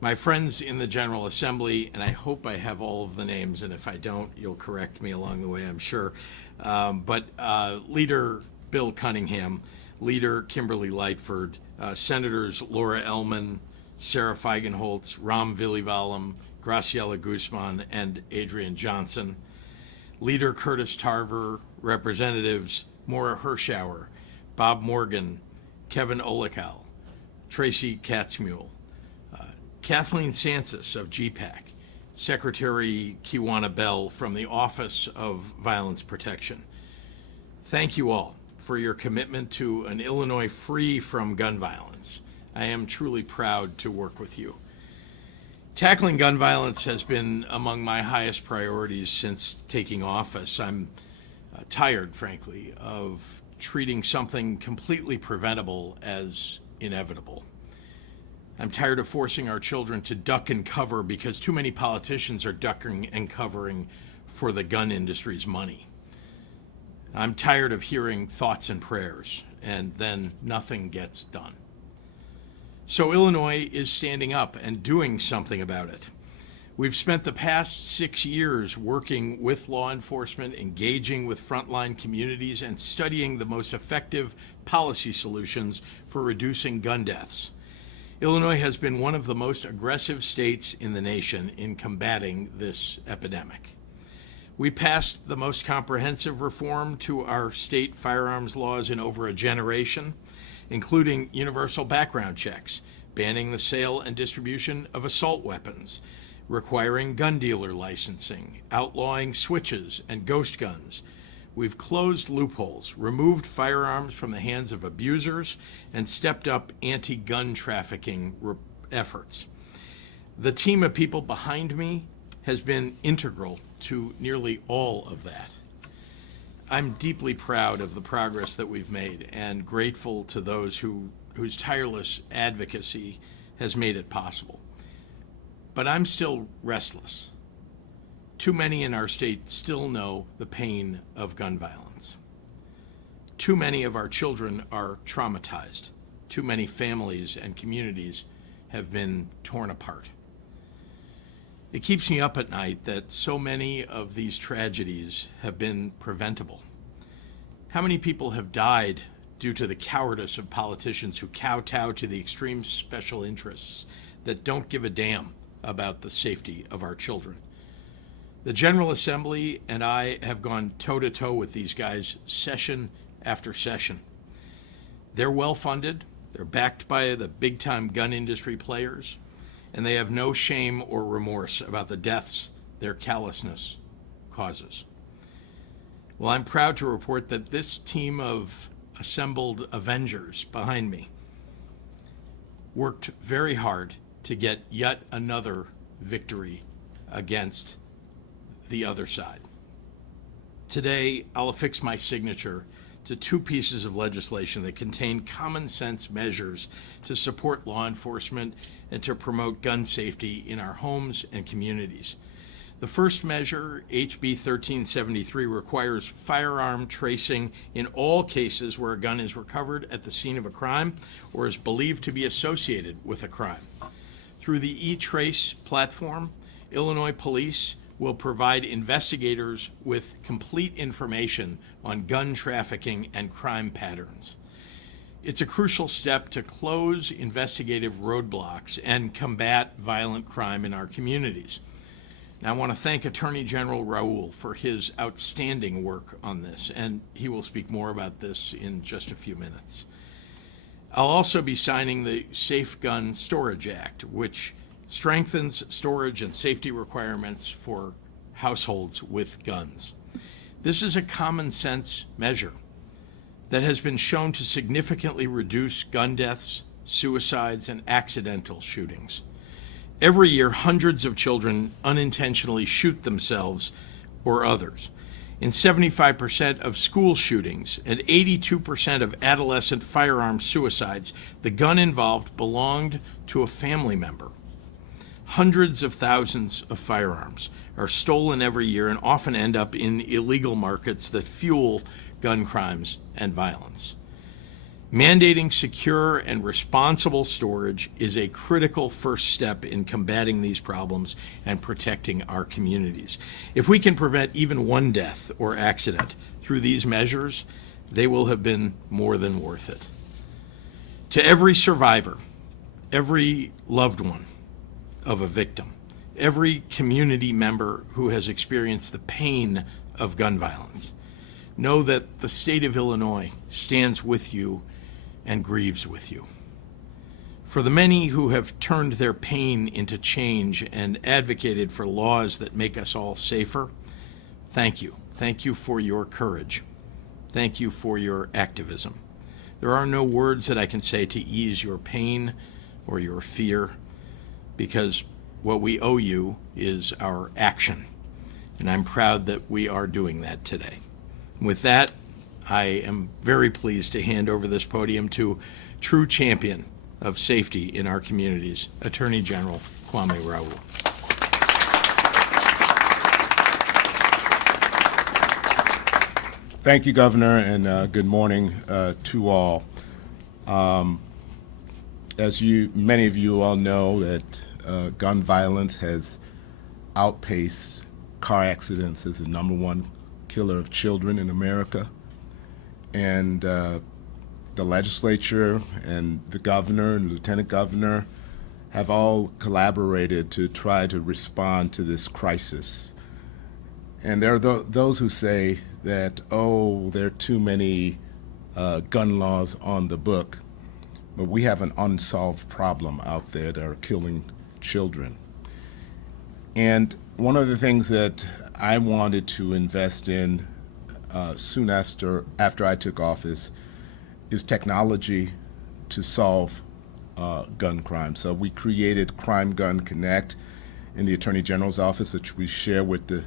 My friends in the General Assembly, and I hope I have all of the names, and if I don't, you'll correct me along the way, I'm sure. But Leader Bill Cunningham, Leader Kimberly Lightford, Senators Laura Ellman, Sarah Feigenholtz, Ram Villivalam, Graciela Guzman, and Adrian Johnson, Leader Curtis Tarver, Representatives Maura Hirschauer, Bob Morgan, Kevin Olekal, Tracy Katzmuhl, Kathleen Sansis of GPAC, Secretary Kiwana Bell from the Office of Violence Protection. Thank you all for your commitment to an Illinois free from gun violence. I am truly proud to work with you. Tackling gun violence has been among my highest priorities since taking office. I'm tired, frankly, of treating something completely preventable as inevitable. I'm tired of forcing our children to duck and cover because too many politicians are ducking and covering for the gun industry's money. I'm tired of hearing thoughts and prayers, and then nothing gets done. So Illinois is standing up and doing something about it. We've spent the past 6 years working with law enforcement, engaging with frontline communities, and studying the most effective policy solutions for reducing gun deaths. Illinois has been one of the most aggressive states in the nation in combating this epidemic. We passed the most comprehensive reform to our state firearms laws in over a generation, including universal background checks, banning the sale and distribution of assault weapons, requiring gun dealer licensing, outlawing switches and ghost guns. We've closed loopholes, removed firearms from the hands of abusers, and stepped up anti-gun trafficking efforts. The team of people behind me has been integral to nearly all of that. I'm deeply proud of the progress that we've made and grateful to those whose tireless advocacy has made it possible. But I'm still restless. Too many in our state still know the pain of gun violence. Too many of our children are traumatized. Too many families and communities have been torn apart. It keeps me up at night that so many of these tragedies have been preventable. How many people have died due to the cowardice of politicians who kowtow to the extreme special interests that don't give a damn about the safety of our children? The General Assembly and I have gone toe-to-toe with these guys session after session. They're well-funded, they're backed by the big-time gun industry players, and they have no shame or remorse about the deaths their callousness causes. Well, I'm proud to report that this team of assembled Avengers behind me worked very hard to get yet another victory against the other side. Today, I'll affix my signature to 2 pieces of legislation that contain common sense measures to support law enforcement and to promote gun safety in our homes and communities. The first measure, HB 1373, requires firearm tracing in all cases where a gun is recovered at the scene of a crime or is believed to be associated with a crime. Through the eTrace platform, Illinois police will provide investigators with complete information on gun trafficking and crime patterns. It's a crucial step to close investigative roadblocks and combat violent crime in our communities. Now, I want to thank Attorney General Raoul for his outstanding work on this, and he will speak more about this in just a few minutes. I'll also be signing the Safe Gun Storage Act, which strengthens storage and safety requirements for households with guns. This is a common sense measure that has been shown to significantly reduce gun deaths, suicides, and accidental shootings. Every year, hundreds of children unintentionally shoot themselves or others. In 75% of school shootings and 82% of adolescent firearm suicides, the gun involved belonged to a family member. Hundreds of thousands of firearms are stolen every year and often end up in illegal markets that fuel gun crimes and violence. Mandating secure and responsible storage is a critical first step in combating these problems and protecting our communities. If we can prevent even one death or accident through these measures, they will have been more than worth it. To every survivor, every loved one of a victim, every community member who has experienced the pain of gun violence, know that the state of Illinois stands with you and grieves with you. For the many who have turned their pain into change and advocated for laws that make us all safer, thank you. Thank you for your courage. Thank you for your activism. There are no words that I can say to ease your pain or your fear, because what we owe you is our action. And I'm proud that we are doing that today. With that, I am very pleased to hand over this podium to true champion of safety in our communities, Attorney General Kwame Raoul. Thank you, Governor, and good morning to all. As many of you all know, that gun violence has outpaced car accidents as the #1 killer of children in America. And the legislature and the governor and lieutenant governor have all collaborated to try to respond to this crisis. And there are those who say that, oh, there are too many gun laws on the book. But we have an unsolved problem out there that are killing children. And one of the things that I wanted to invest in soon after I took office is technology to solve gun crime. So we created Crime Gun Connect in the Attorney General's office, which we share with the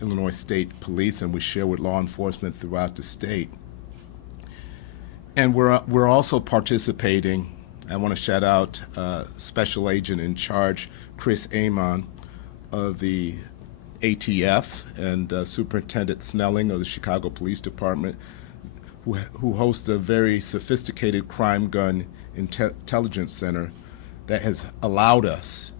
Illinois State Police, and we share with law enforcement throughout the state. And we're also participating. I want to shout out Special Agent in Charge Chris Amon of the ATF and Superintendent Snelling of the Chicago Police Department, who hosts a very sophisticated crime gun intelligence center that has allowed us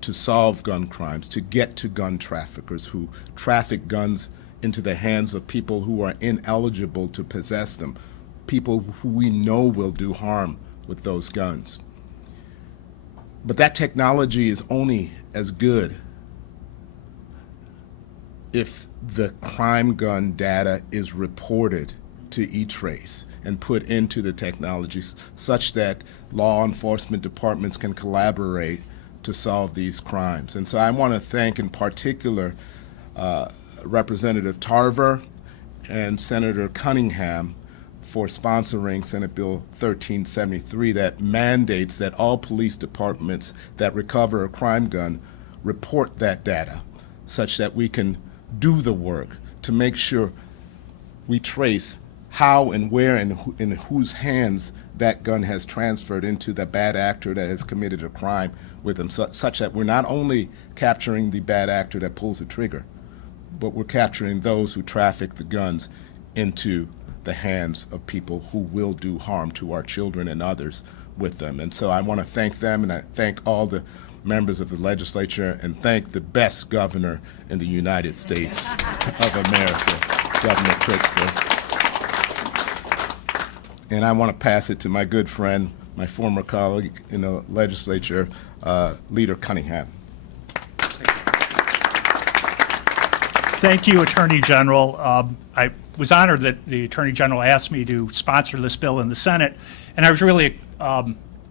to solve gun crimes, to get to gun traffickers who traffic guns into the hands of people who are ineligible to possess them, people who we know will do harm with those guns. But that technology is only as good if the crime gun data is reported to E-Trace and put into the technologies such that law enforcement departments can collaborate to solve these crimes. And so I want to thank in particular Representative Tarver and Senator Cunningham for sponsoring Senate Bill 1373 that mandates that all police departments that recover a crime gun report that data such that we can do the work to make sure we trace how and where and in whose hands that gun has transferred into the bad actor that has committed a crime with them, such that we're not only capturing the bad actor that pulls the trigger, but we're capturing those who traffic the guns into the hands of people who will do harm to our children and others with them. And so I want to thank them, and I thank all the members of the legislature, and thank the best governor in the United States of America, Governor Pritzker. And I want to pass it to my good friend, my former colleague in the legislature, Leader Cunningham. Thank you, Attorney General. I was honored that the Attorney General asked me to sponsor this bill in the Senate, and I was really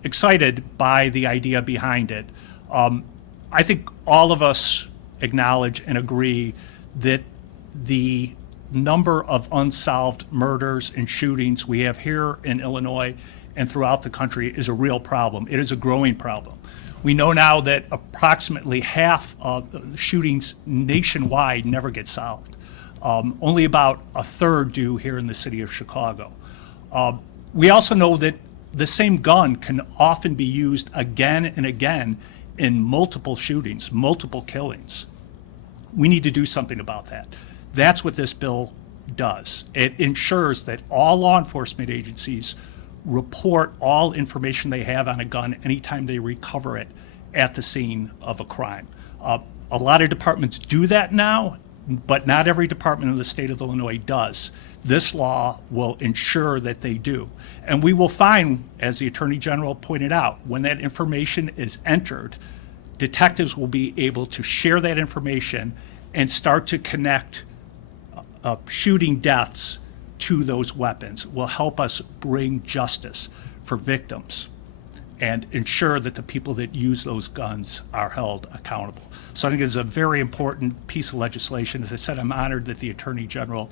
excited by the idea behind it. I think all of us acknowledge and agree that the number of unsolved murders and shootings we have here in Illinois and throughout the country is a real problem. It is a growing problem. We know now that approximately half of the shootings nationwide never get solved. Only about a third do here in the city of Chicago. We also know that the same gun can often be used again and again in multiple shootings, multiple killings. We need to do something about that. That's what this bill does. It ensures that all law enforcement agencies report all information they have on a gun anytime they recover it at the scene of a crime. A lot of departments do that now, but not every department in the state of Illinois does. This law will ensure that they do. And we will find, as the Attorney General pointed out, when that information is entered, detectives will be able to share that information and start to connect shooting deaths to those weapons. Will help us bring justice for victims and ensure that the people that use those guns are held accountable. So I think it's a very important piece of legislation. As I said, I'm honored that the Attorney General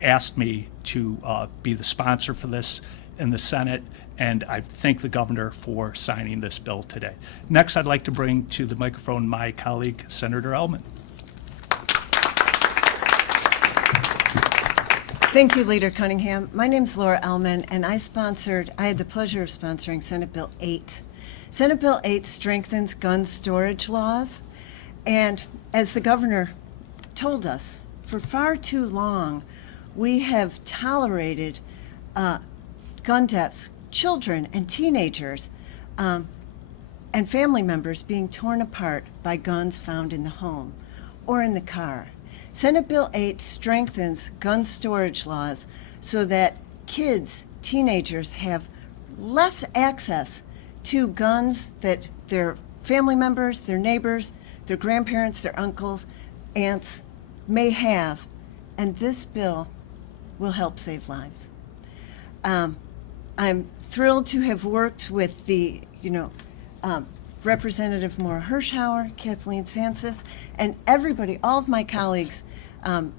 asked me to be the sponsor for this in the Senate, and I thank the governor for signing this bill today. Next, I'd like to bring to the microphone my colleague, Senator Ellman. Thank you, Leader Cunningham. My name's Laura Ellman, and I had the pleasure of sponsoring Senate Bill 8. Senate Bill 8 strengthens gun storage laws, and as the governor told us, for far too long, we have tolerated gun deaths, children and teenagers, and family members being torn apart by guns found in the home or in the car. Senate Bill 8 strengthens gun storage laws so that kids, teenagers have less access to guns that their family members, their neighbors, their grandparents, their uncles, aunts may have, and this bill will help save lives. I'm thrilled to have worked with the, Representative Maura Hirschauer, Kathleen Sansis, and everybody, all of my colleagues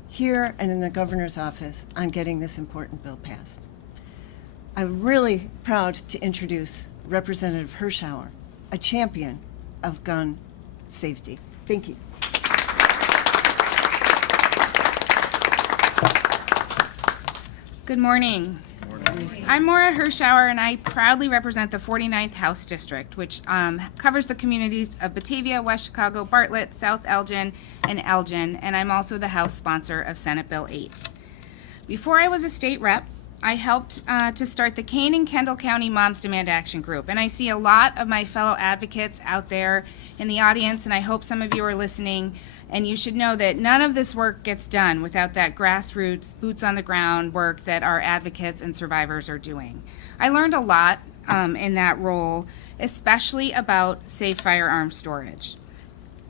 here and in the governor's office on getting this important bill passed. I'm really proud to introduce Representative Hirschauer, a champion of gun safety. Thank you. Good morning. I'm Maura Hirschauer, and I proudly represent the 49th House District, which covers the communities of Batavia, West Chicago, Bartlett, South Elgin, and Elgin, and I'm also the House sponsor of Senate Bill 8. Before I was a state rep, I helped to start the Kane and Kendall County Moms Demand Action Group, and I see a lot of my fellow advocates out there in the audience, and I hope some of you are listening. And you should know that none of this work gets done without that grassroots, boots on the ground work that our advocates and survivors are doing. I learned a lot in that role, especially about safe firearm storage.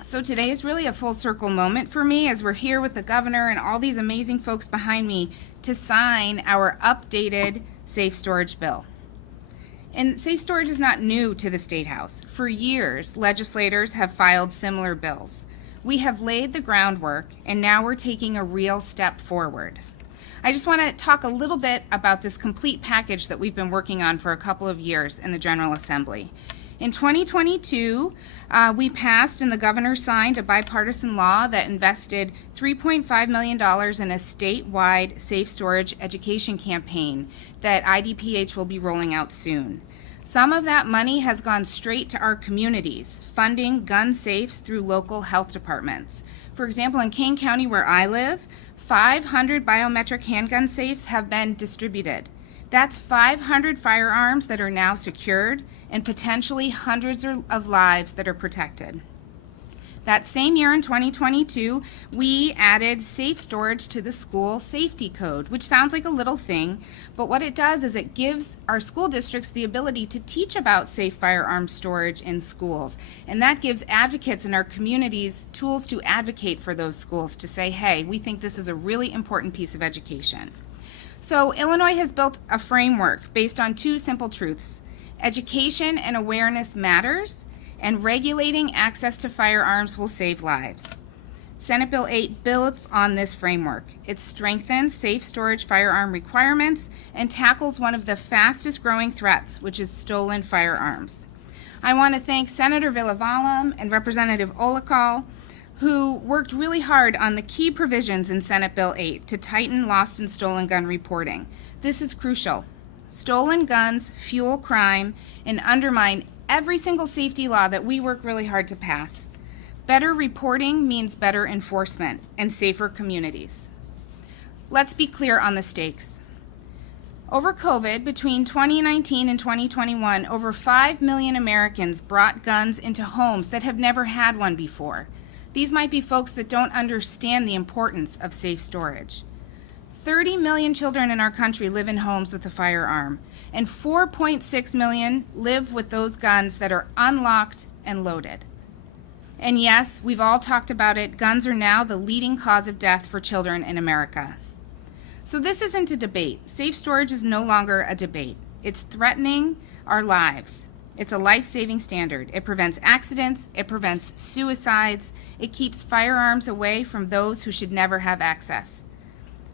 So today is really a full circle moment for me as we're here with the governor and all these amazing folks behind me to sign our updated safe storage bill. And safe storage is not new to the State House. For years, legislators have filed similar bills. We have laid the groundwork, and now we're taking a real step forward. I just want to talk a little bit about this complete package that we've been working on for a couple of years in the General Assembly. In 2022, we passed and the governor signed a bipartisan law that invested $3.5 million in a statewide safe storage education campaign that IDPH will be rolling out soon. Some of that money has gone straight to our communities, funding gun safes through local health departments. For example, in Kane County, where I live, 500 biometric handgun safes have been distributed. That's 500 firearms that are now secured and potentially hundreds of lives that are protected. That same year in 2022, we added safe storage to the school safety code, which sounds like a little thing, but what it does is it gives our school districts the ability to teach about safe firearm storage in schools. And that gives advocates in our communities tools to advocate for those schools to say, hey, we think this is a really important piece of education. So Illinois has built a framework based on two simple truths. Education and awareness matters, and regulating access to firearms will save lives. Senate Bill 8 builds on this framework. It strengthens safe storage firearm requirements and tackles one of the fastest growing threats, which is stolen firearms. I want to thank Senator Villavalem and Representative Olakal, who worked really hard on the key provisions in Senate Bill 8 to tighten lost and stolen gun reporting. This is crucial. Stolen guns fuel crime and undermine every single safety law that we work really hard to pass. Better reporting means better enforcement and safer communities. Let's be clear on the stakes. Over COVID, between 2019 and 2021, over 5 million Americans brought guns into homes that have never had one before. These might be folks that don't understand the importance of safe storage. 30 million children in our country live in homes with a firearm, and 4.6 million live with those guns that are unlocked and loaded. And yes, we've all talked about it, guns are now the leading cause of death for children in America. So this isn't a debate. Safe storage is no longer a debate. It's threatening our lives. It's a life-saving standard. It prevents accidents, it prevents suicides, it keeps firearms away from those who should never have access.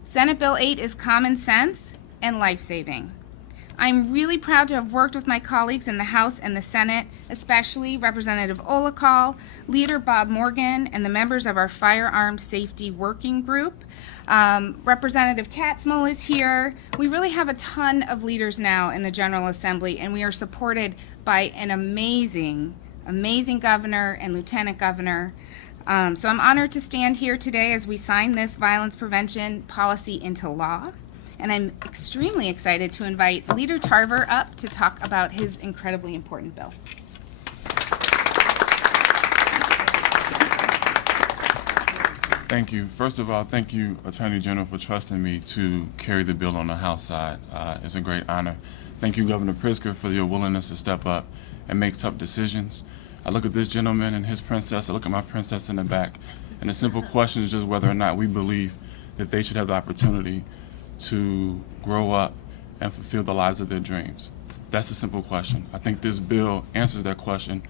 Senate Bill 8 is common sense and life-saving. I'm really proud to have worked with my colleagues in the House and the Senate, especially Representative Olakal, Leader Bob Morgan, and the members of our Firearm Safety Working Group. Representative Katzmull is here. We really have a ton of leaders now in the General Assembly, and we are supported by an amazing governor and lieutenant governor. So I'm honored to stand here today as we sign this violence prevention policy into law. And I'm extremely excited to invite Leader Tarver up to talk about his incredibly important bill. Thank you. First of all, thank you, Attorney General, for trusting me to carry the bill on the House side. It's a great honor. Thank you, Governor Pritzker, for your willingness to step up and make tough decisions. I look at this gentleman and his princess, I look at my princess in the back, and the simple question is just whether or not we believe that they should have the opportunity to grow up and fulfill the lives of their dreams. That's the simple question. I think this bill answers that question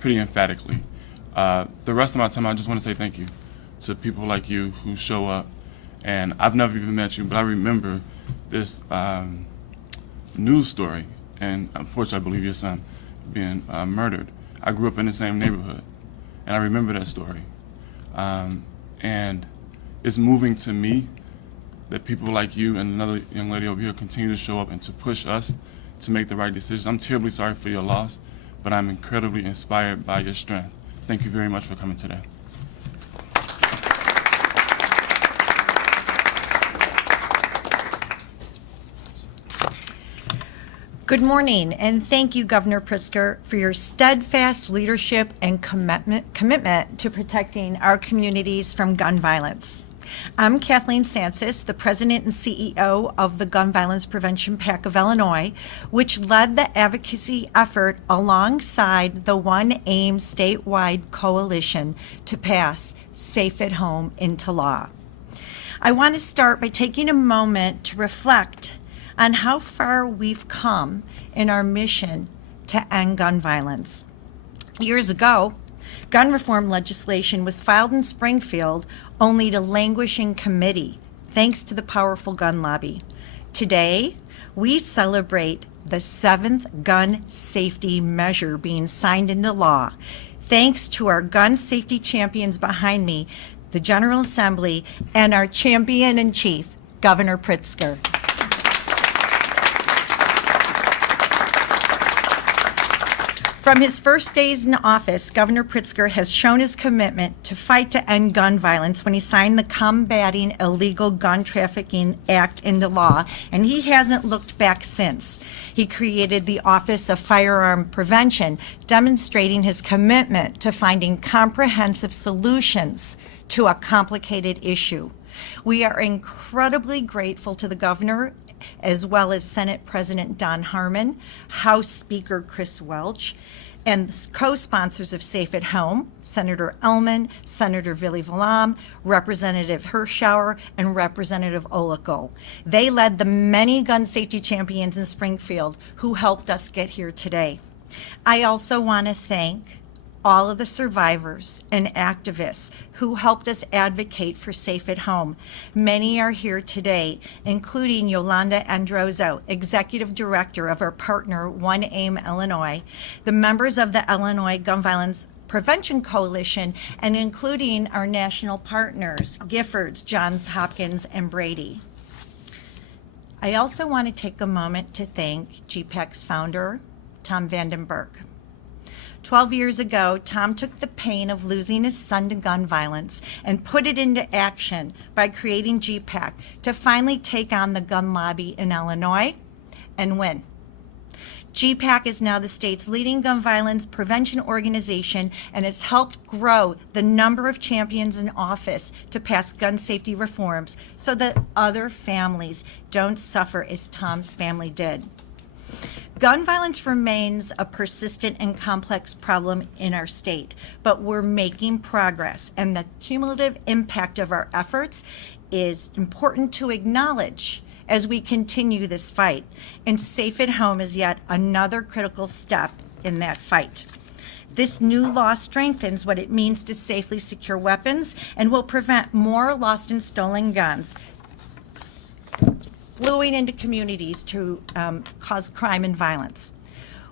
pretty emphatically. The rest of my time, I just want to say thank you to people like you who show up. And I've never even met you, but I remember this news story, and unfortunately, I believe your son being murdered. I grew up in the same neighborhood, and I remember that story. And it's moving to me that people like you and another young lady over here continue to show up and to push us to make the right decisions. I'm terribly sorry for your loss, but I'm incredibly inspired by your strength. Thank you very much for coming today. Good morning, and thank you, Governor Pritzker, for your steadfast leadership and commitment to protecting our communities from gun violence. I'm Kathleen Sansis, the President and CEO of the Gun Violence Prevention PAC of Illinois, which led the advocacy effort alongside the One AIM statewide coalition to pass Safe at Home into law. I want to start by taking a moment to reflect on how far we've come in our mission to end gun violence. Years ago, gun reform legislation was filed in Springfield only to languish in committee, thanks to the powerful gun lobby. Today, we celebrate the 7th gun safety measure being signed into law, thanks to our gun safety champions behind me, the General Assembly, and our champion-in-chief, Governor Pritzker. From his first days in office, Governor Pritzker has shown his commitment to fight to end gun violence when he signed the Combating Illegal Gun Trafficking Act into law, and he hasn't looked back since. He created the Office of Firearm Prevention, demonstrating his commitment to finding comprehensive solutions to a complicated issue. We are incredibly grateful to the governor, as well as Senate President Don Harmon, House Speaker Chris Welch, and co-sponsors of Safe at Home, Senator Ellman, Senator Vili Valam, Representative Hirschauer, and Representative Olakal. They led the many gun safety champions in Springfield who helped us get here today. I also want to thank all of the survivors and activists who helped us advocate for Safe at Home. Many are here today, including Yolanda Androzo, Executive Director of our partner, One AIM Illinois, the members of the Illinois Gun Violence Prevention Coalition, and including our national partners, Giffords, Johns Hopkins, and Brady. I also want to take a moment to thank GPAC's founder, Tom Vandenberg. 12 years ago, Tom took the pain of losing his son to gun violence and put it into action by creating GPAC to finally take on the gun lobby in Illinois and win. GPAC is now the state's leading gun violence prevention organization and has helped grow the number of champions in office to pass gun safety reforms so that other families don't suffer as Tom's family did. Gun violence remains a persistent and complex problem in our state, but we're making progress, and the cumulative impact of our efforts is important to acknowledge as we continue this fight. And Safe at Home is yet another critical step in that fight. This new law strengthens what it means to safely secure weapons and will prevent more lost and stolen guns flowing into communities to cause crime and violence.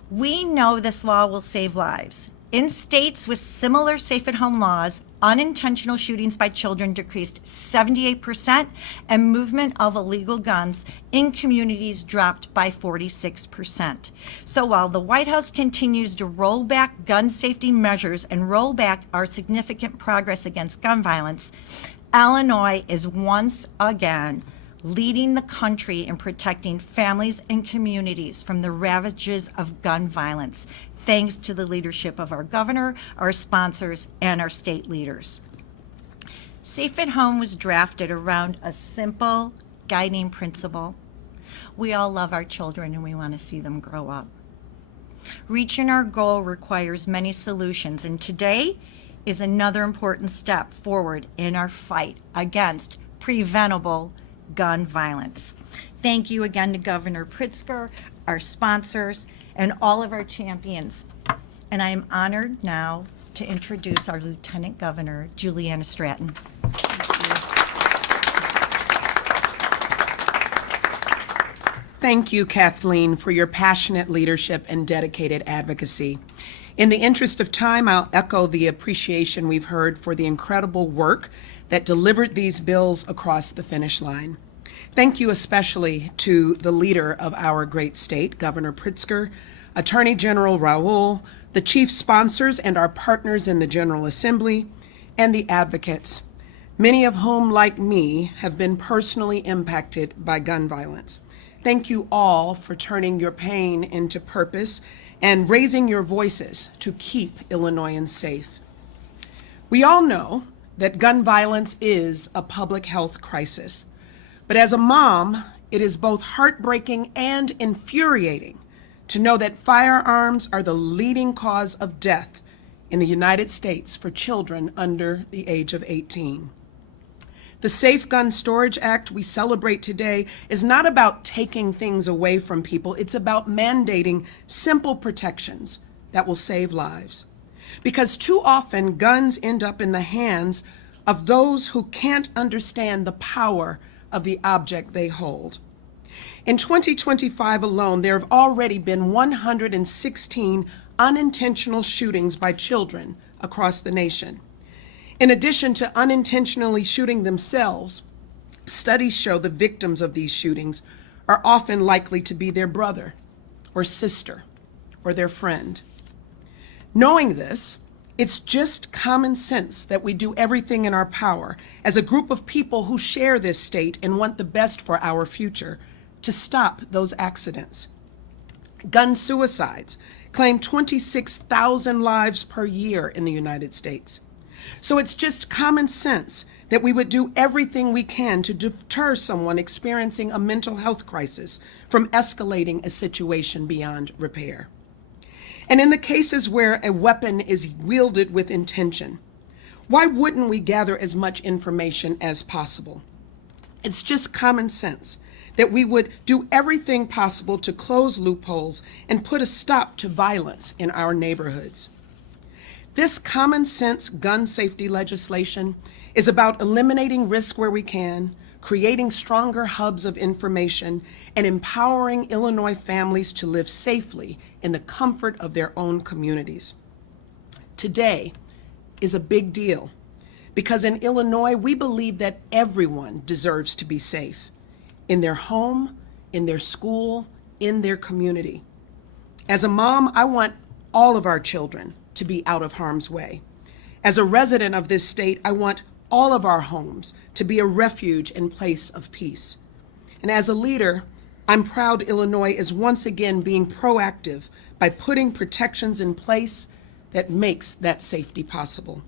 We know this law will save lives. In states with similar Safe at Home laws, unintentional shootings by children decreased 78%, and movement of illegal guns in communities dropped by 46%. So while the White House continues to roll back gun safety measures and roll back our significant progress against gun violence, Illinois is once again leading the country in protecting families and communities from the ravages of gun violence, thanks to the leadership of our governor, our sponsors, and our state leaders. Safe at Home was drafted around a simple guiding principle. We all love our children and we want to see them grow up. Reaching our goal requires many solutions, and today is another important step forward in our fight against preventable gun violence. Thank you again to Governor Pritzker, our sponsors, and all of our champions. And I am honored now to introduce our Lieutenant Governor, Juliana Stratton. Thank you, Kathleen, for your passionate leadership and dedicated advocacy. In the interest of time, I'll echo the appreciation we've heard for the incredible work that delivered these bills across the finish line. Thank you especially to the leader of our great state, Governor Pritzker, Attorney General Raoul, the chief sponsors and our partners in the General Assembly, and the advocates, many of whom, like me, have been personally impacted by gun violence. Thank you all for turning your pain into purpose and raising your voices to keep Illinoisans safe. We all know that gun violence is a public health crisis. But as a mom, it is both heartbreaking and infuriating to know that firearms are the leading cause of death in the United States for children under the age of 18. The Safe Gun Storage Act we celebrate today is not about taking things away from people. It's about mandating simple protections that will save lives. Because too often, guns end up in the hands of those who can't understand the power of the object they hold. In 2025 alone, there have already been 116 unintentional shootings by children across the nation. In addition to unintentionally shooting themselves, studies show the victims of these shootings are often likely to be their brother or sister or their friend. Knowing this, it's just common sense that we do everything in our power as a group of people who share this state and want the best for our future to stop those accidents. Gun suicides claim 26,000 lives per year in the United States. So it's just common sense that we would do everything we can to deter someone experiencing a mental health crisis from escalating a situation beyond repair. And in the cases where a weapon is wielded with intention, why wouldn't we gather as much information as possible? It's just common sense that we would do everything possible to close loopholes and put a stop to violence in our neighborhoods. This common sense gun safety legislation is about eliminating risk where we can, creating stronger hubs of information, and empowering Illinois families to live safely in the comfort of their own communities. Today is a big deal because in Illinois, we believe that everyone deserves to be safe in their home, in their school, in their community. As a mom, I want all of our children to be out of harm's way. As a resident of this state, I want all of our homes to be a refuge and place of peace. And as a leader, I'm proud Illinois is once again being proactive by putting protections in place that makes that safety possible.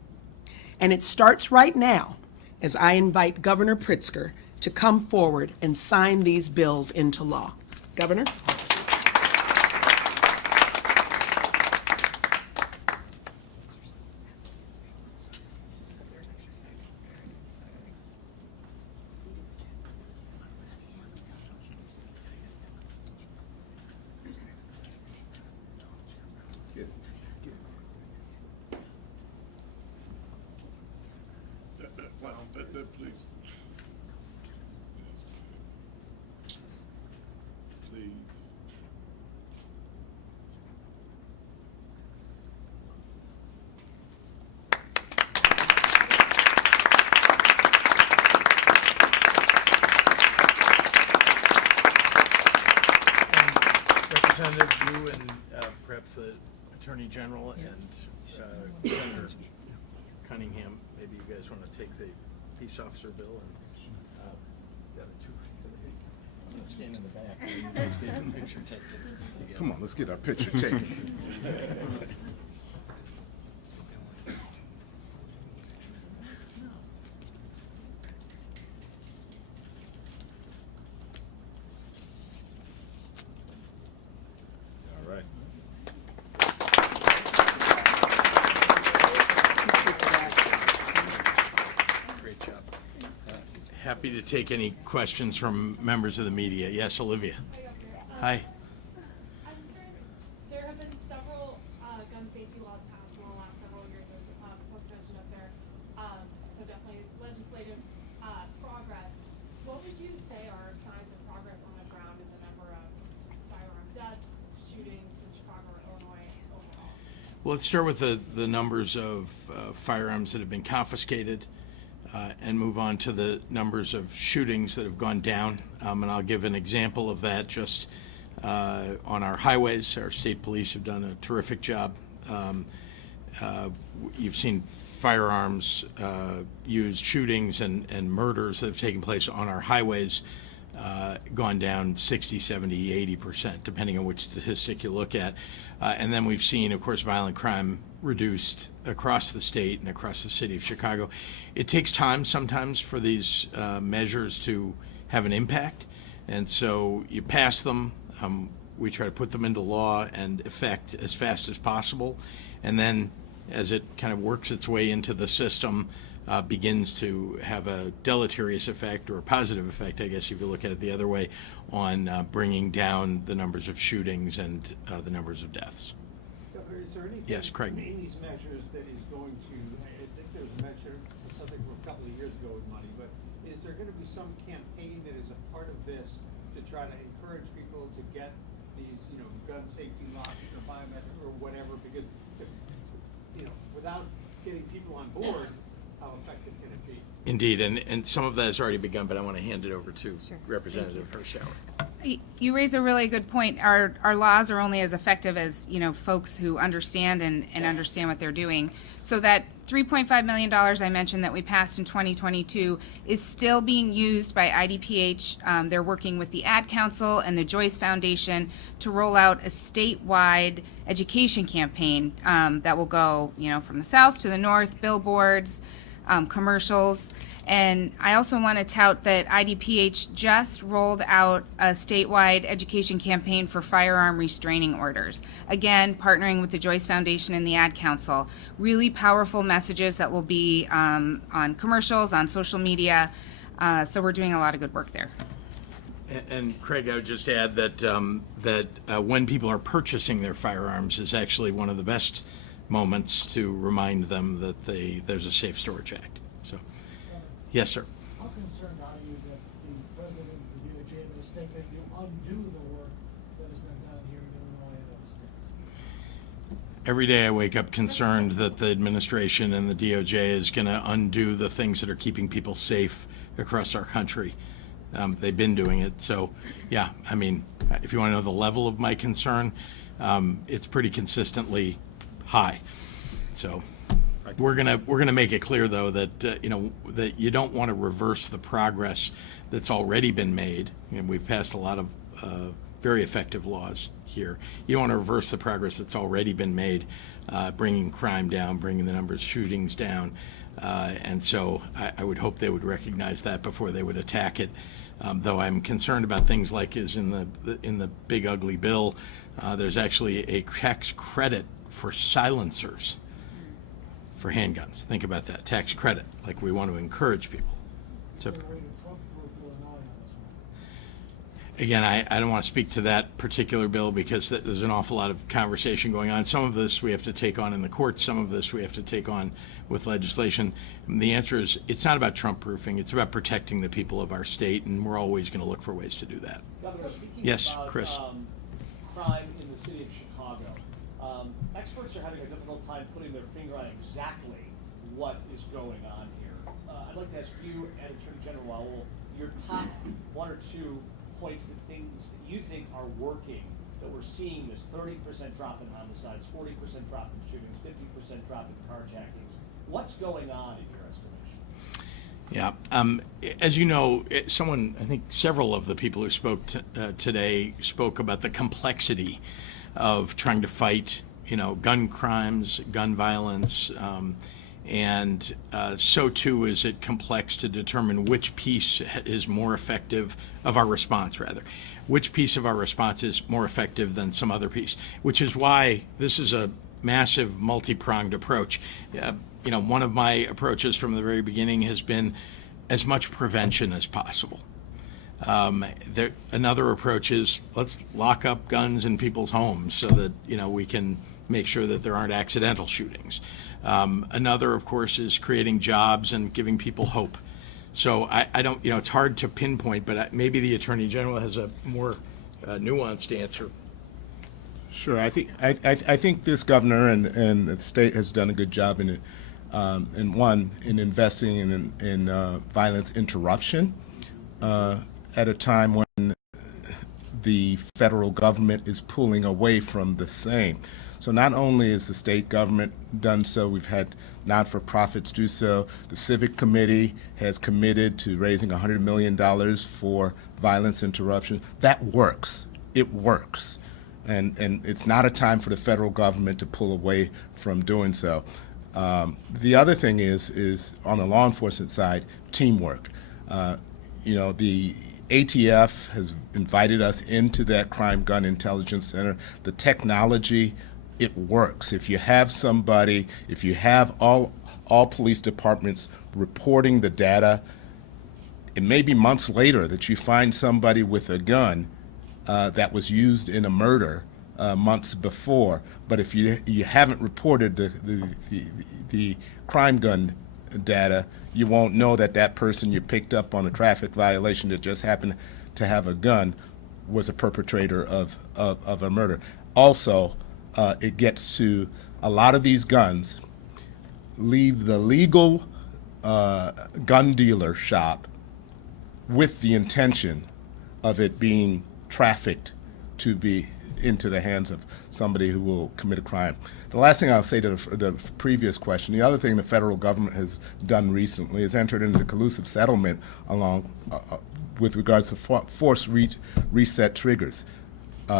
And it starts right now as I invite Governor Pritzker to come forward and sign these bills into law. Governor? Please. Please. Representative, you and perhaps the Attorney General and Senator Cunningham, maybe you guys want to take the peace officer bill and the other two. I'm going to stand in the back. You guys get a picture taken together. Come on, let's get our picture taken. All right. Great job. Happy to take any questions from members of the media. Yes, Olivia. Hi. I'm curious, there have been several gun safety laws passed in the last several years, as folks mentioned up there. So definitely legislative progress. What would you say are signs of progress on the ground in the number of firearm deaths, shootings in Chicago or Illinois overall? Well, let's start with the numbers of firearms that have been confiscated and move on to the numbers of shootings that have gone down. And I'll give an example of that just on our highways. Our state police have done a terrific job. You've seen firearms used, shootings and murders that have taken place on our highways gone down 60, 70, 80%, depending on which statistic you look at. And then we've seen, of course, violent crime reduced across the state and across the city of Chicago. It takes time sometimes for these measures to have an impact. And so you pass them, we try to put them into law and effect as fast as possible. And then as it kind of works its way into the system, begins to have a deleterious effect or a positive effect, I guess if you look at it the other way, on bringing down the numbers of shootings and the numbers of deaths. Governor, is there anything Yes, Craig. in these measures that is going to, I think there was a measure, something from a couple of years ago with money, but is there going to be some campaign that is a part of this to try to encourage people to get these, gun safety locks or biometric or whatever? Because, without getting people on board, how effective can it be? Indeed, and some of that has already begun, but I want to hand it over to Representative Hirschauer. You raise a really good point. Our laws are only as effective as, folks who understand and understand what they're doing. So that $3.5 million I mentioned that we passed in 2022 is still being used by IDPH. They're working with the Ad Council and the Joyce Foundation to roll out a statewide education campaign that will go, from the south to the north, billboards, commercials. And I also want to tout that IDPH just rolled out a statewide education campaign for firearm restraining orders. Again, partnering with the Joyce Foundation and the Ad Council. Really powerful messages that will be on commercials, on social media. So we're doing a lot of good work there. And Craig, I would just add that when people are purchasing their firearms is actually one of the best moments to remind them that there's a Safe Storage Act. So, yes, sir. How concerned are you that the president of the DOJ may step in to undo the work that has been done here in Illinois and other states? Every day I wake up concerned that the administration and the DOJ is going to undo the things that are keeping people safe across our country. They've been doing it. So, yeah, I mean, if you want to know the level of my concern, it's pretty consistently high. So we're gonna make it clear, though, that that you don't want to reverse the progress that's already been made. And we've passed a lot of very effective laws here. You don't want to reverse the progress that's already been made, bringing crime down, bringing the numbers of shootings down. And so I would hope they would recognize that before they would attack it. Though I'm concerned about things like is in the big ugly bill, there's actually a tax credit for silencers for handguns. Think about that, tax credit, like we want to encourage people. So, again, I don't want to speak to that particular bill because there's an awful lot of conversation going on. Some of this we have to take on in the courts, some of this we have to take on with legislation. And the answer is it's not about Trump-proofing, it's about protecting the people of our state, and we're always going to look for ways to do that. Governor, speaking Yes, about Chris. crime in the city of Chicago, experts are having a difficult time putting their finger on exactly what is going on here. I'd like to ask you and Attorney General Raoul your top one or two points, the things that you think are working, that we're seeing this 30% drop in homicides, 40% drop in shootings, 50% drop in carjackings. What's going on in your estimation? Yeah, as you know, I think several of the people who spoke today spoke about the complexity of trying to fight, gun crimes, gun violence, and so too is it complex to determine which piece is more effective of our response, which piece of our response is more effective than some other piece, which is why this is a massive multi-pronged approach. One of my approaches from the very beginning has been as much prevention as possible. Another approach is let's lock up guns in people's homes so that we can make sure that there aren't accidental shootings. Another, of course, is creating jobs and giving people hope. So I don't, it's hard to pinpoint, but maybe the Attorney General has a more nuanced answer. Sure, I think this governor and the state has done a good job in investing in violence interruption at a time when the federal government is pulling away from the same. So not only is the state government done so, we've had not-for-profits do so. The Civic Committee has committed to raising $100 million for violence interruption. That works. It works. And it's not a time for the federal government to pull away from doing so. The other thing is on the law enforcement side, teamwork. The ATF has invited us into that Crime Gun Intelligence Center. The technology, it works. If you have somebody, if you have all police departments reporting the data, it may be months later that you find somebody with a gun that was used in a murder months before. But if you haven't reported the crime gun data, you won't know that person you picked up on a traffic violation that just happened to have a gun was a perpetrator of a murder. Also, it gets to a lot of these guns leave the legal gun dealer shop with the intention of it being trafficked to be into the hands of somebody who will commit a crime. The last thing I'll say to the previous question, the other thing the federal government has done recently is entered into a collusive settlement with regards to force reset triggers,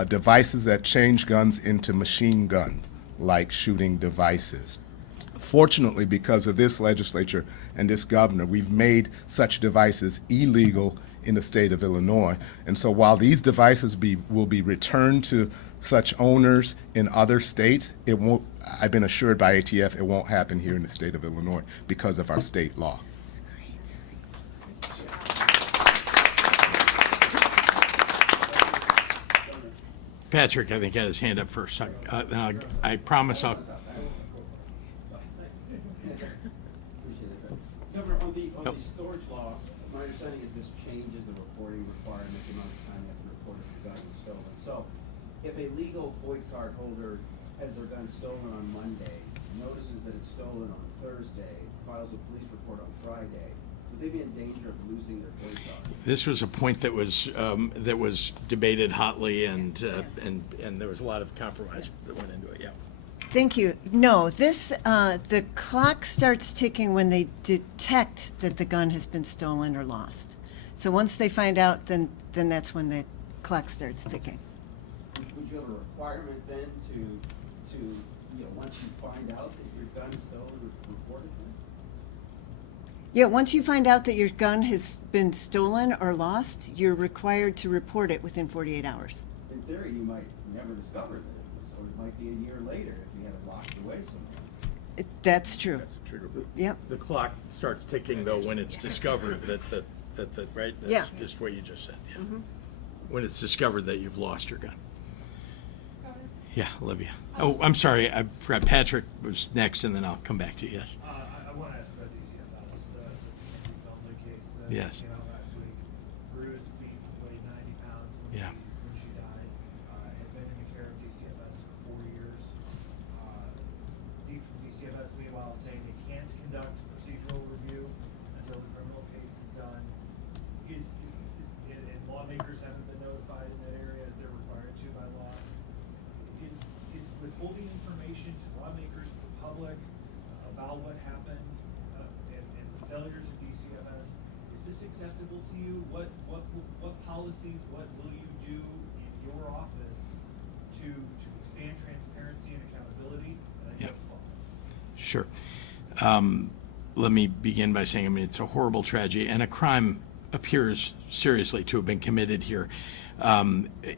devices that change guns into machine gun-like shooting devices. Fortunately, because of this legislature and this governor, we've made such devices illegal in the state of Illinois. And so while these devices will be returned to such owners in other states, it won't, I've been assured by ATF, it won't happen here in the state of Illinois because of our state law. Patrick, I think, had his hand up first. I promise I'll. Governor, on the storage law, my understanding is this changes the reporting requirement, the amount of time you have to report if your gun is stolen. So if a legal FOID card holder has their gun stolen on Monday, notices that it's stolen on Thursday, files a police report on Friday, would they be in danger of losing their FOID card? This was a point that was debated hotly, and there was a lot of compromise that went into it. Yeah. Thank you. No, the clock starts ticking when they detect that the gun has been stolen or lost. So once they find out, then that's when the clock starts ticking. Would you have a requirement then to once you find out that your gun is stolen, report it then? Yeah, once you find out that your gun has been stolen or lost, you're required to report it within 48 hours. In theory, you might never discover that it was, or it might be a year later if you had it locked away somewhere. That's true. That's true. Yep. The clock starts ticking though when it's discovered that right? That's Yeah. just what you just said. Yeah. When it's discovered that you've lost your gun. Yeah, Olivia. Oh, I'm sorry. I forgot Patrick was next, and then I'll come back to you. Yes. I want to ask about DCFS, the Feldman case that Yes. came out last week. Bruce weighed 90 pounds Yeah. when she died. Had been in the care of DCFS for 4 years. DCFS, meanwhile, saying they can't conduct procedural review until the criminal case is done. And lawmakers haven't been notified in that area as they're required to by law. Is withholding information to lawmakers, to the public, about what happened and the failures of DCFS, is this acceptable to you? What policies, what will you do in your office to expand transparency and accountability? And I Yeah. have a follow-up. Sure. Let me begin by saying, I mean, it's a horrible tragedy, and a crime appears seriously to have been committed here.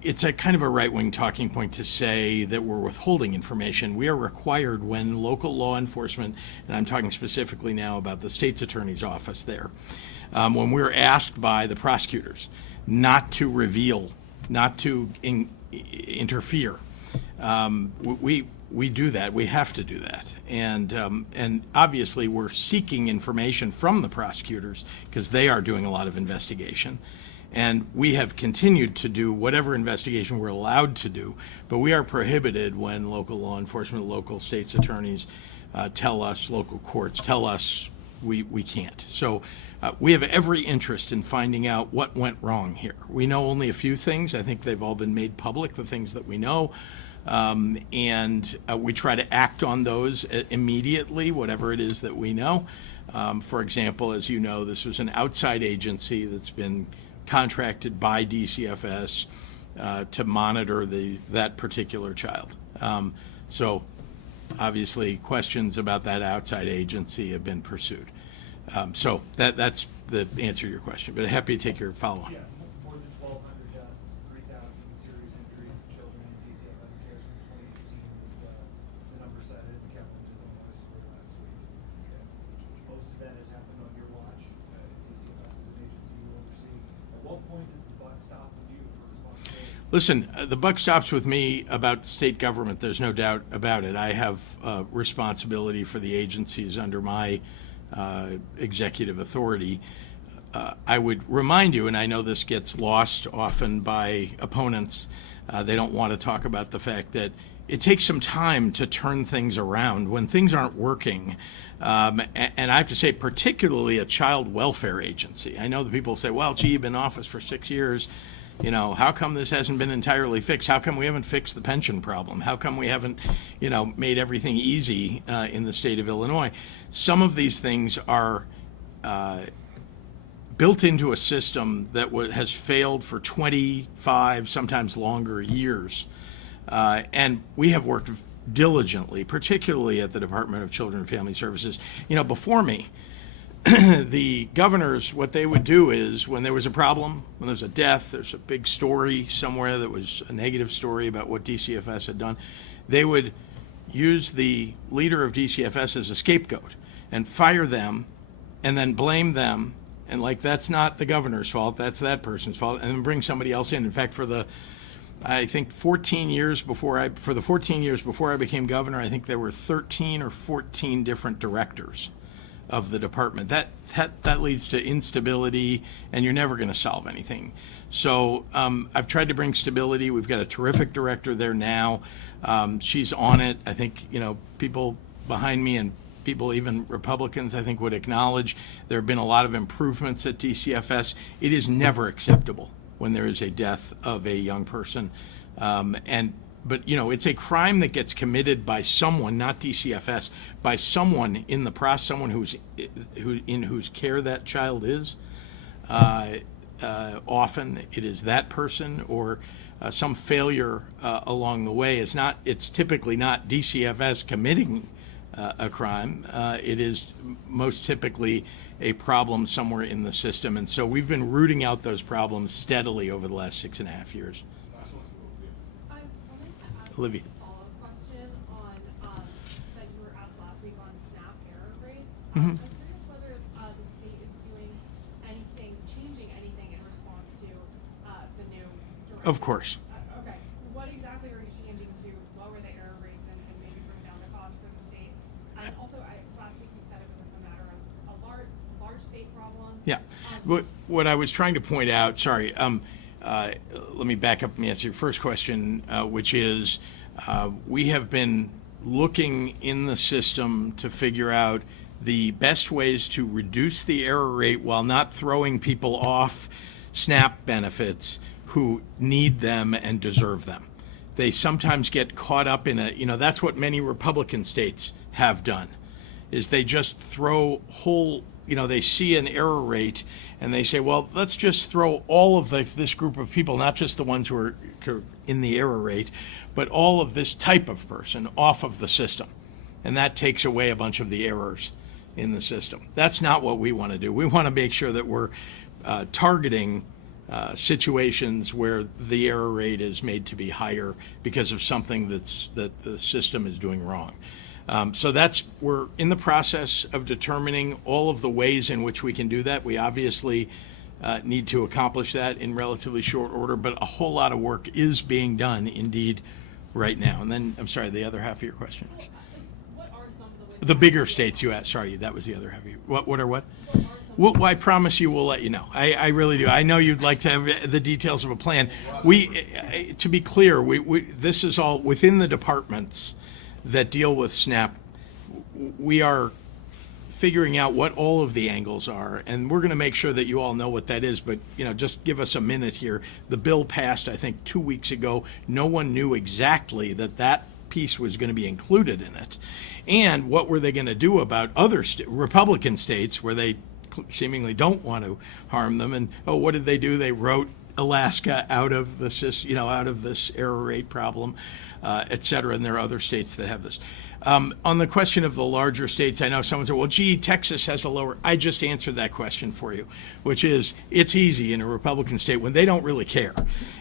It's a kind of a right-wing talking point to say that we're withholding information. We are required when local law enforcement, and I'm talking specifically now about the state's attorney's office there, when we're asked by the prosecutors not to reveal, not to interfere, we do that. We have to do that, and obviously we're seeking information from the prosecutors because they are doing a lot of investigation, and we have continued to do whatever investigation we're allowed to do. But we are prohibited when local law enforcement, local states attorneys tell us, local courts tell us we can't. So we have every interest in finding out what went wrong here. We know only a few things. I think they've all been made public, the things that we know. And we try to act on those immediately, whatever it is that we know. For example, as you know, this was an outside agency that's been contracted by DCFS to monitor that particular child. So obviously questions about that outside agency have been pursued. So that's the answer to your question, but happy to take your follow-on. Yeah, more than 1,200 deaths, 3,000 serious injuries to children in DCFS care since 2018 was the number cited in Kevlin's own last week. Most of that has happened on your watch. DCFS is an agency you oversee. At what point does the buck stop with you for responsibility? Listen, the buck stops with me about state government. There's no doubt about it. I have responsibility for the agencies under my executive authority. I would remind you, and I know this gets lost often by opponents, they don't want to talk about the fact that it takes some time to turn things around when things aren't working. And I have to say, particularly a child welfare agency. I know that people say, well, gee, you've been in office for 6 years. You know, how come this hasn't been entirely fixed? How come we haven't fixed the pension problem? How come we haven't, made everything easy in the state of Illinois? Some of these things are built into a system that has failed for 25, sometimes longer years. And we have worked diligently, particularly at the Department of Children and Family Services. Before me, the governors, what they would do is when there was a problem, when there's a death, there's a big story somewhere that was a negative story about what DCFS had done, they would use the leader of DCFS as a scapegoat and fire them and then blame them. And that's not the governor's fault, that's that person's fault, and then bring somebody else in. In fact, for the 14 years before I became governor, I think there were 13 or 14 different directors of the department. That leads to instability, and you're never going to solve anything. So I've tried to bring stability. We've got a terrific director there now. She's on it. I think people behind me and people, even Republicans, I think would acknowledge there have been a lot of improvements at DCFS. It is never acceptable when there is a death of a young person, and but you know, it's a crime that gets committed by someone, not DCFS, by someone in the process, someone in whose care that child is. Often it is that person or some failure along the way. It's typically not DCFS committing a crime. It is most typically a problem somewhere in the system. And so we've been rooting out those problems steadily over the last 6.5 years. I wanted to ask Olivia. a follow-up question on that you were asked last week on SNAP error rates. Mhm. I'm curious whether the state is doing anything, changing anything in response to the new direction. Of course. Okay. What exactly are you changing to lower the error rates and maybe bring down the cost for the state? And also, last week you said it was a matter of a large state problem. Yeah. What I was trying to point out, sorry, let me back up and answer your first question, which is we have been looking in the system to figure out the best ways to reduce the error rate while not throwing people off SNAP benefits who need them and deserve them. They sometimes get caught up in that's what many Republican states have done, is they just throw they see an error rate and they say, well, let's just throw all of this group of people, not just the ones who are in the error rate, but all of this type of person off of the system. And that takes away a bunch of the errors in the system. That's not what we want to do. We want to make sure that we're targeting situations where the error rate is made to be higher because of something that the system is doing wrong. So we're in the process of determining all of the ways in which we can do that. We obviously need to accomplish that in relatively short order, but a whole lot of work is being done indeed right now. And then, I'm sorry, the other half of your question. What are some of the ways? The bigger states you asked, sorry, that was the other half of your, what are what? Well, I promise you we'll let you know. I really do. I know you'd like to have the details of a plan. To be clear, this is all within the departments that deal with SNAP. We are figuring out what all of the angles are, and we're going to make sure that you all know what that is, but just give us a minute here. The bill passed, I think, 2 weeks ago. No one knew exactly that piece was going to be included in it. And what were they going to do about other Republican states where they seemingly don't want to harm them? And what did they do? They wrote Alaska out of this error rate problem, et cetera, and there are other states that have this. On the question of the larger states, I know someone said, well, gee, Texas has a lower. I just answered that question for you, which is it's easy in a Republican state when they don't really care,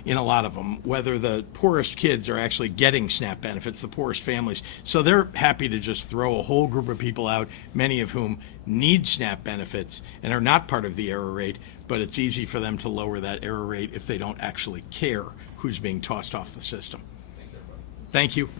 in a lot of them, whether the poorest kids are actually getting SNAP benefits, the poorest families. So they're happy to just throw a whole group of people out, many of whom need SNAP benefits and are not part of the error rate, but it's easy for them to lower that error rate if they don't actually care who's being tossed off the system. Thanks, everybody. Thank you.